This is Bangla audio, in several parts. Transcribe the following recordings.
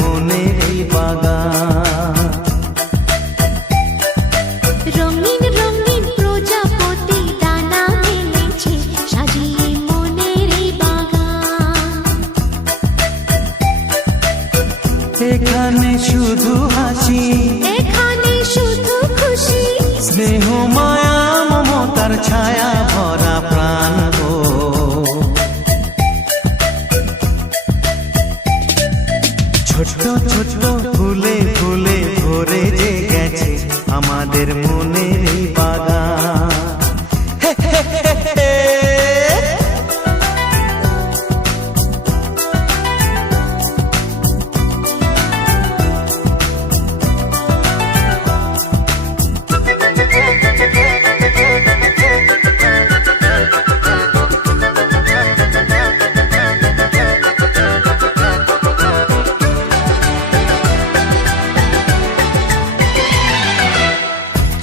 মনের এই বাগান। রঙিন রঙিন প্রজাপতি দানা মেলেছে সাজিয়ে মনের এই বাগান। এখানে শুধু হাসি, এখানে শুধু খুশি, স্নেহ মায়া মমতার ছায়া ভরা প্রাণ গো। ছোট্ট ছোট্ট ফুলে ফুলে ভরে যে গেছে আমাদের মনের এই বাগান।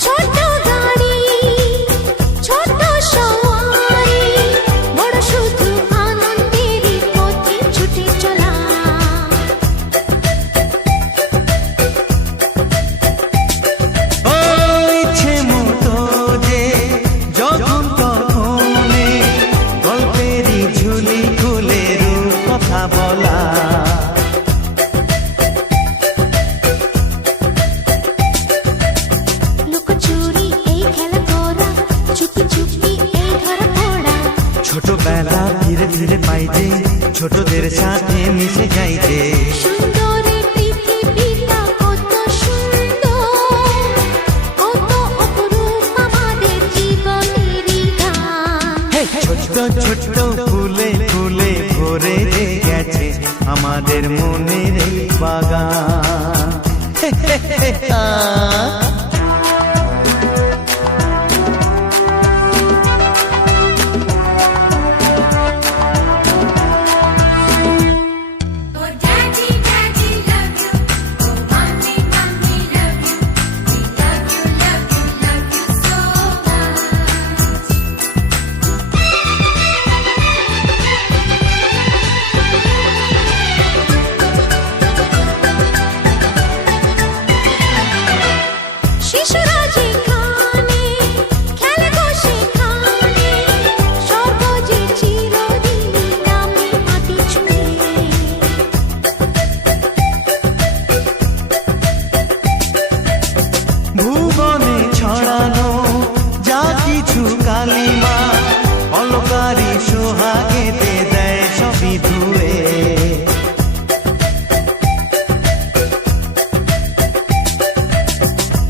ছোট গাড়ি ছোট সওয়ারি, বড় শুধু আনন্দেরই পথে ছুটে চলা। ও ইচ্ছে মতো যে যখন তখনে গল্পেরই ঝুলি খুলে রূপ কথা বলা। লুকোচুরি এই খেলা করা, চুপি চুপি এই ধরা পড়া। ছোটবেলা ধীরে ধীরে পাইতে ছোটদের সাথে মিশে যাইতে। সুন্দরের পৃথিবীটা কত সুন্দর, কত অপরূপ আমাদের জীবনেরই গান। ছোট্ট ছোট্ট ফুলে ফুলে ভরে যে গেছে আমাদের মনের এই বাগান। শিশুরা যেখানে খেলে বসে খানে, স্বর্গ যে চিরদিনই নামে মাটি ছুঁয়ে। ভুবনে ছড়ানো যা কিছু কালিমা অলকারি সোহাগেতে দেয় সবই ধুয়ে।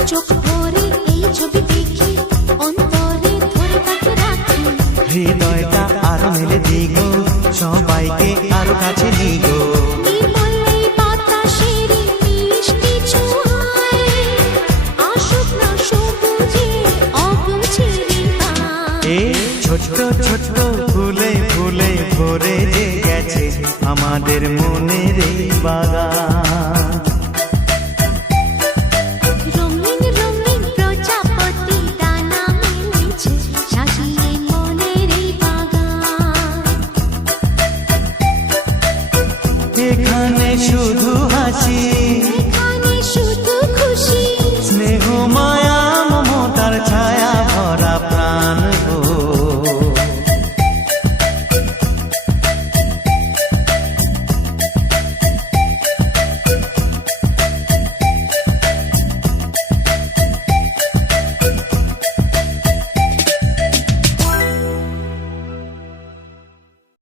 চোখ ভরে এই ছবি দেখি, অন্তরে ধরে তাকে রাখি। হৃদয়টা আরো মেলে দিগো, সবাইকে আরো কাছে নিগো। নির্মল এই বাতাসেরই মিষ্টি ছোঁয়ায়, আসুক না সবুজে অগুছেরি গান। এ ছোট্ট ছোট্ট ফুলে ফুলে ভরে যে গেছে আমাদের মনের এই বাগান।